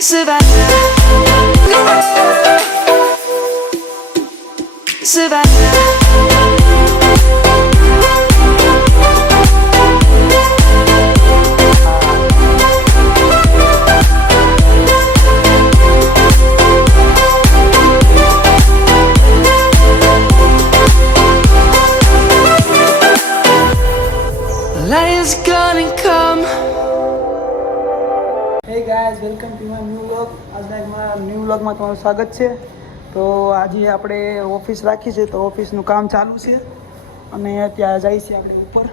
Savannah, Savannah. Light is gonna come. Hey guys, welcome to my new vlog. આજના મારા new વ્લોગમાં તમારું સ્વાગત છે. તો આજે આપણે ઓફિસ રાખી છે, તો ઓફિસનું કામ ચાલુ છે અને ત્યાં જાય છે આપણે ઉપર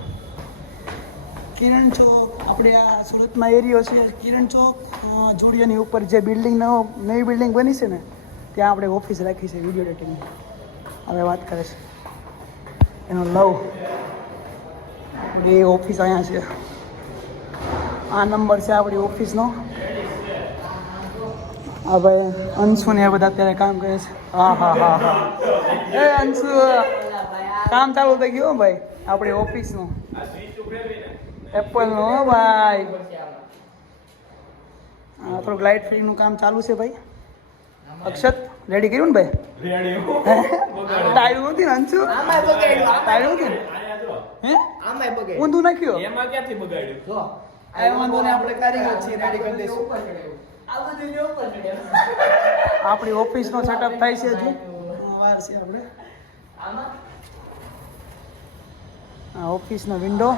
કિરણ ચોક. આપણે આ સુરતમાં એરિયો છે કિરણ ચોક, જોડિયાની ઉપર જે બિલ્ડિંગ નવી બિલ્ડિંગ બની છે ને, ત્યાં આપણે ઓફિસ રાખી છે વિડીયો એડિટિંગની. હવે વાત કરે છે એનો લવ. એ ઓફિસ અહીંયા છે, આ નંબર છે આપણી ઓફિસનો. હા ભાઈ, અંશુ ને એ બધા અત્યારે કામ કરે છે. હા હા હા હા, એ અંશુ કામ ચાલુ થઈ ગયું ભાઈ આપણી ઓફિસનું, એપલનું. હો ભાઈ, થોડુંક લાઇટ ફિટિંગનું કામ ચાલુ છે ભાઈ. અક્ષત રેડી કર્યું ને ભાઈ? ટાયરું નથી ને અંશુ? ટાયરું નથી ને? હે ઊંધું નાખ્યું? એમાં ક્યાંથી બગાડ્યું? જો આ વાંધો ને, આપણે કારીગર છીએ, રેડી કરી દઈશું. આપણી ઓફિસનો સેટઅપ થાય છે, હજુ વાર છે. આપણે આ ઓફિસનો વિન્ડો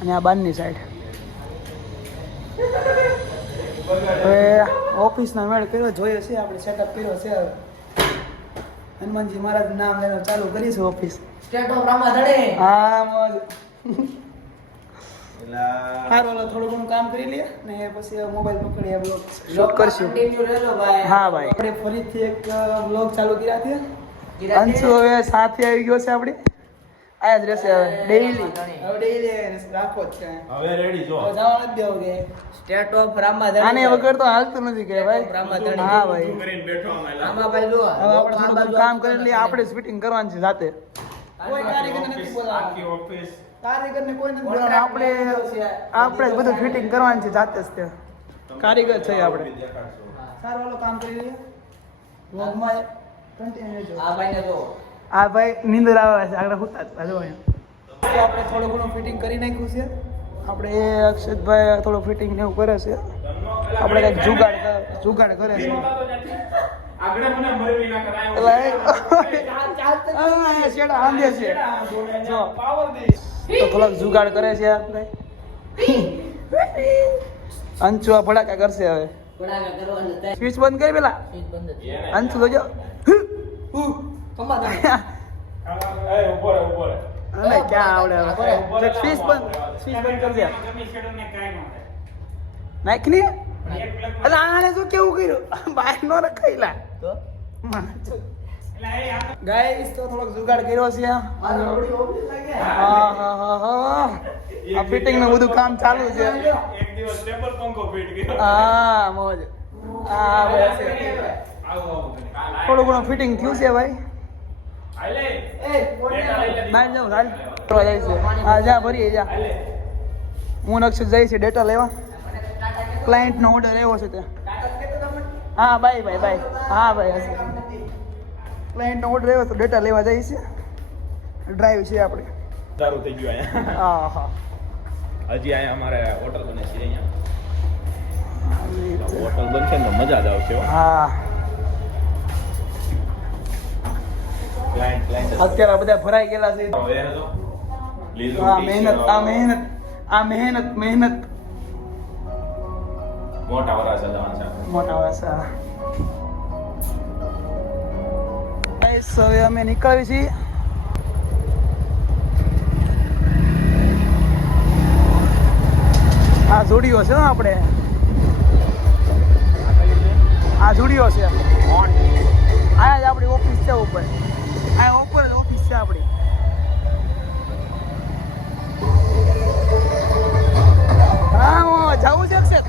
અને આ બારની સાઈડ. હવે ઓફિસનો મેળ કર્યો જોઈએ છે, આપણે સેટઅપ કર્યો છે. હવે હનુમાનજી મહારાજનું નામ લઈને ચાલુ કરીશું ઓફિસ. હા મોજ. સારું, થોડું ઘણું કામ કરી લઈએ ને પછી મોબાઈલ પકડીએ, બ્લોગ શૂટ કરશું. હા ભાઈ, આપણે ફરીથી એક બ્લોગ ચાલુ કર્યા છે. અંશુ હવે સાથે આવી ગયો છે આપણી, આયા જ રહેશે હવે ડેઈલી. હવે ડેઈલી રાખો જ છે. હવે રેડી જો જવાનું જ દેવું કે સ્ટેટ ઓફ રામાધણી. આને વગર તો હાલતું નથી કે ભાઈ. રામાધણી. હા ભાઈ, શું કરીને બેઠો અમે રામાભાઈ જો હવે આપણે થોડું ઘણું કામ કરી લઈએ. આપણે જ ફિટિંગ કરવાની છે જાતે. કોઈ કારીગર નથી આખી બોલાવવાનું, ઓફિસ કારીગરને કોઈ નથી બોલાવવાનું. આપણે જ બધું ફિટિંગ કરવાનું છે જાતે જ. તે કારીગર છે આપણે. સારું, હાલો કામ કરી લઈએ. વ્લોગમાં કન્ટિન્યુ રહેજો. આ ભાઈને જો આ ભાઈ નીંદર આવે છે, આગળ હુતા જો અહીંયા. આપણે થોડું ઘણું ફિટિંગ કરી નાખ્યું છે. આપણે એ અક્ષતભાઈ થોડું ફિટિંગ ને એવું કરે છે. આપણે કંઈક જુગાડ કરે છે. આગળ મને મરવી ના કરાય. શેડા આંધે છે જો, પાવર દે. તો થોડોક જુગાડ કરે છે આપણે. અંશુ આ ભડાકા કરશે હવે. ઘોડાકા કરવાનું થાય. સ્વિચ બંધ કરી પેલા. સ્વિચ બંધ છે. અંશુ જોજો. સમાધાન. એ ઉભો રે. અને ક્યાં આવડે હવે? સ્વિચ બંધ કરી દે. ગમી છેડોને કાઈ ન થાય. નાખ ની. એક પ્લગ એટલે આને શું કેવું કર્યું? બહાર નો રખાઈલા તો ગાઈસ, તો થોડોક જુગાડ કર્યો છે. હા આ ફિટિંગ નું બધું કામ ચાલુ છે. એક દિવસ ટેબલ પંખો ફિટ કર્યો. હા મોજ. હા બસ આવો થોડું ઘણું ફિટિંગ થયું છે ભાઈ. હાલે બેટા લઈ લે. બહાર જાઉં હાલ કરવા જાય છે. હા જા ભરીએ જા. હાલે હું નક્ષત જાય છે ડેટા લેવા. ક્લાયન્ટ નો ઓર્ડર આવ્યો છે ત્યાં. હા બાય. હા ભાઈ, ક્લાયન્ટ નો ઓર્ડર આવ્યો તો ડેટા લેવા જાય છે. ડ્રાઈવ છે આપણે. સારું થઈ ગયું અહીંયા. હા હા. હજી અહીંયા અમારે હોટલ બને છે અહીંયા. હોટલ બનશે ને તો મજા જ આવશે હો. હા, ક્લાયન્ટ અત્યારે બધા ભરાઈ ગયેલા છે. હવે એને તો લીધું આ મહેનત મોટા વરા સજાવાના છે. મોટા વાસા. ગાઈસ, હવે અમે નીકળવી છીએ. આ જોડિયો છે હો આપણે. આ જોડિયો છે. આયા જ આપણી ઓફિસ છે ઉપર. આ ઉપર જ ઓફિસ છે આપણી. હા, જવું છે અક્ષત?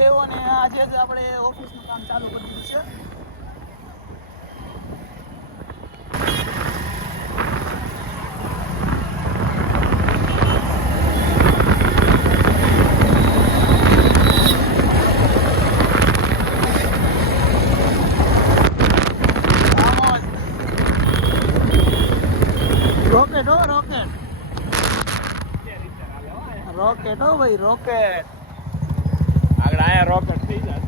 આવ્યો અને આજે જ આપણે ઓફિસનું કામ ચાલુ કરી દીધું છે. રોકેટ હો રોકેટ રોકેટ હો ભાઈ રોકેટ. આગળ આયા રોકેટ થઈ જાય.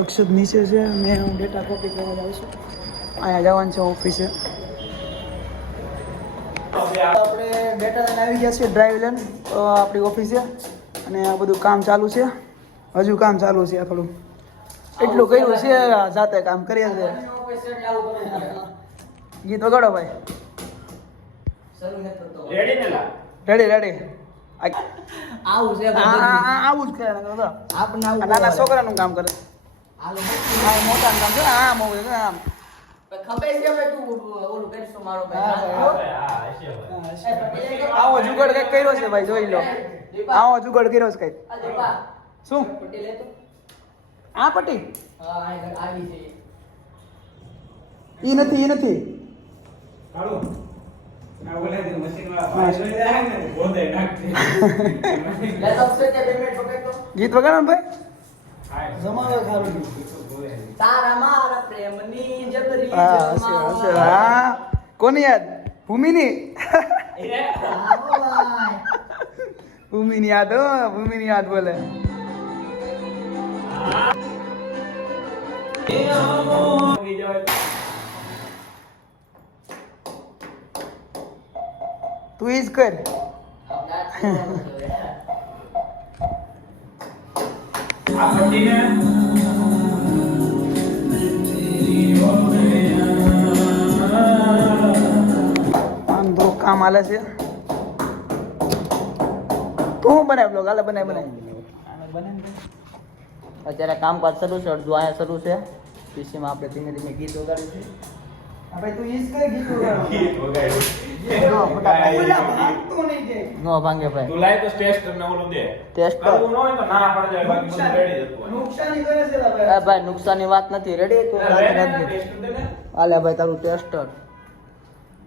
અક્ષત નીચે છે અને હું ડેટા કોપી કરવા જાઉં છું. અહીંયા જવાનું છે ઓફિસે. આપણે ડેટા લઈને આવી ગયા છીએ ડ્રાઈવ લઈને આપણી ઓફિસે અને આ બધું કામ ચાલુ છે. હજુ કામ ચાલુ છે થોડું એટલું કર્યું છે જાતે કામ કરીએ છીએ. ગીત વગાડો ભાઈ. રેડી ને લા? Ready ready. આવું છે આવું જ કરે નાના છોકરાનું કામ કરે. આ મોટાનું કામ છે આમ આવું છે આમ. ખબર છે ભાઈ તું ઓલું કરીશું મારો ભાઈ. આવો જુગાડ કઈક કર્યો છે ભાઈ જોઈ લો. આવો જુગાડ કર્યો છે કઈક. શું પટ્ટી લે તો. આ પટ્ટી હા આવી છે. ઈ નથી ઈ નથી. લે તો છે તે પેમેન્ટ પકડ તો. ગીત વગાડો ને ભાઈ. જમાવે ખારું ગીત. તારા મારા પ્રેમની જબરી હા હશે હશે. હા કોની યાદ? ભૂમિની. ભૂમિની યાદ હો ભૂમિની યાદ બોલે. તું ઈ જ કર. આ પટ્ટીને આમ તો કામ હાલે છે. તું હું બનાવી બ્લોગ હાલે બનાવી અત્યારે કામકાજ શરૂ છે. અડધું અહીંયા શરૂ છે. પીસીમાં આપણે ધીમે ધીમે ગીત વગાડ્યું છે. આપણે તું ઈ જ કર ગીત વગાડો. ગીત વગાડ્યું. ઓલા ભાગતો નહીં કે. નો ભાંગે ભાઈ. તું લાય તો ટેસ્ટર ને ઓલું દે. ટેસ્ટ કરવું ન હોય તો ના પડી જાય બાકી બધું રેડી જતું હોય. નુકસાની કરે છે લા એ ભાઈ. ભાઈ નુકસાનની વાત નથી. રેડી તો ટેસ્ટર દે ને. હાલે ભાઈ તારું tester.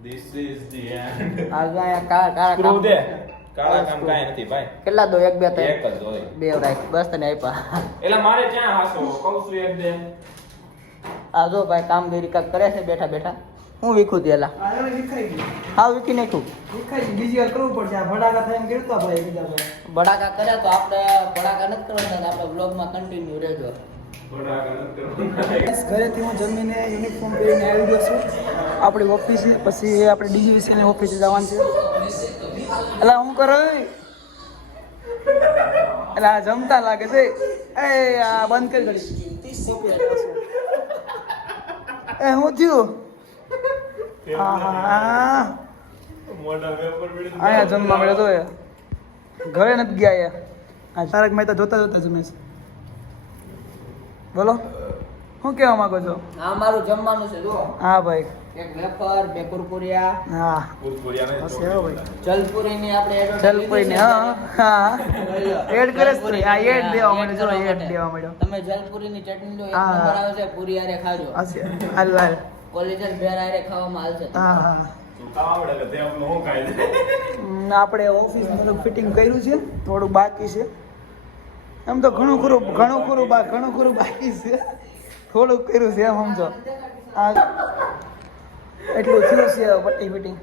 This is the end. આજે અહીંયા કાળા સ્ક્રૂ કામ દે. કાળા કામ કાંઈ નથી ભાઈ. કેટલા દો? એક બે એક ત્રણ જ હોય. બે રાખ બસ તને આપ્યા. એટલે મારે ક્યાં હાસો કહું છું એક દે. આ જો ભાઈ કામગીરી કાંઈક કરે છે બેઠા બેઠા. હું વીખું તેલા આ હવે વિખાઈ ગયું. હા વીખી નાખ્યું. વિખાઈ ગયું. બીજી વાર કરવું પડશે. આ ભડાકા થાય એમ કરતા ભાઈ બીજા ભાઈ. બડાકા કર્યા તો આપણે બડાકા નથી કરવાના. આપણે બ્લોગમાં કન્ટિન્યુ રહેજો. થોડા આગળ કરવું. ઘરેથી હું જમીને યુનિફોર્મ પહેરીને આવી ગયો છું આપણી ઓફિસે. પછી આપણે ડીજીવીસીની ઓફિસે જવાનું છે. એટલે હું કરો એટલે આ જમતા લાગે છે. એ આ બંધ કરી ઘડી. એ હું થયું? હા હા મોઢા પેપર પડી આયા જમવા મળ્યો તો એ ઘરે નથી ગયા યાર. આ તારક મહેતા જોતા જોતા જમે છે. બોલો શું કહેવા માંગો છો? આ મારું જમવાનું છે જો. હા ભાઈ. એક વેફર, બે કુરકુરિયા, હા કુરકુરિયા હશે હો ભાઈ. જલપુરીની આપણે જલપુરીને હા હા એડ કરે છે. આ એડ દેવા માંડ્યો જો એડ દેવા માંડ્યો. તમે જલપુરીની ચટણી લો. એક હા. નંબર આવે છે. પૂરી હારે ખાજો. હશે હાલ હાલ. કોલેજન ભેર હારે ખાવામાં આવશે. હા હા. તું ખાવા મળે એટલે તે અમને હું ખાઈ દે. આપણે ઓફિસનું બધું ફિટિંગ કર્યું છે. થોડું બાકી છે. એમ તો ઘણું ખરું બાકી છે. થોડુંક કર્યું છે એમ સમજો. આ એટલું થયું છે પટ્ટી ફિટિંગ.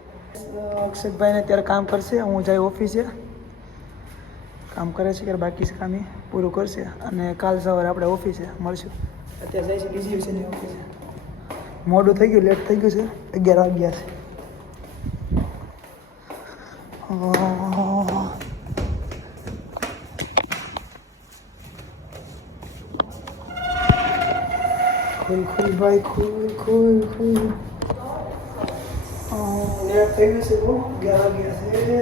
અક્ષતભાઈને અત્યારે કામ કરશે. હું જાય ઓફિસે કામ કરે છે કે બાકી છે કામ એ પૂરું કરશે અને કાલ સવારે આપણે ઓફિસે મળશું. અત્યારે જાય છે ડીજીવીસીની ઓફિસે. મોડું થઈ ગયું, લેટ થઈ ગયું છે. 11 વાગ્યા છે. ખુલ ભાઈ ખુલ. લેટ થઈ ગયું છે બહુ 11 વાગ્યા છે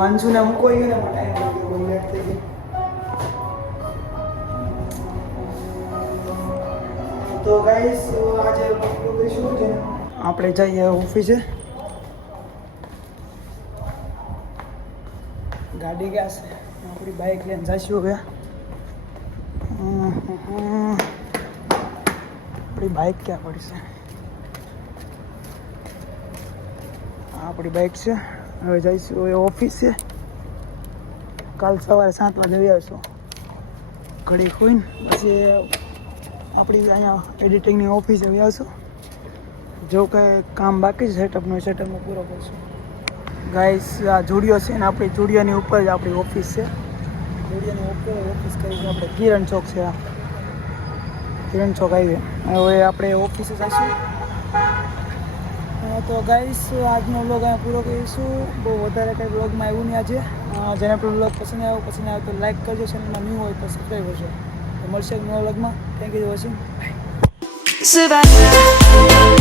અંશુને મૂકો ગયો ને ટાઈમ લાગ્યો બહુ લેટ થઈ ગઈ તો ગાઈસ આજે શું છે આપણે જઈએ ઓફિસે ગાડી ગયા છે આપણી બાઇક લઈને જઈશું હવે આપણી બાઇક ક્યાં પડી છે આપણી બાઇક છે હવે જઈશું એ ઓફિસ છે કાલ સવારે 7 વાગે આવી આવશું ઘડી ખોઈને પછી આપણી અહીંયા એડિટિંગની ઓફિસે આવી આવશું જો કંઈ કામ બાકી છે સેટઅપનું પૂરો કરશું ગાઈસ આ જુડિયો છે ને આપણી જુડિયોની ઉપર જ આપણી ઓફિસ છે જુડિયોની ઉપર ઓફિસ કરીશું આપણે કિરણ ચોક છે આ કિરણ ચોક હાઈવે હવે આપણે ઓફિસે જઈશું તો ગાઈસ આજનો વ્લોગ અહીંયા પૂરો કરીશું બહુ વધારે કંઈ વ્લોગમાં આવ્યું નહીં આજે જેને પણ વ્લોગ પસંદ આવ્યો તો લાઈક કરજો ચેનલમાં ન્યૂ હોય તો સબસ્ક્રાઈબ કરજો તો મળશે નવા વ્લોગમાં thank you for watching Savannah.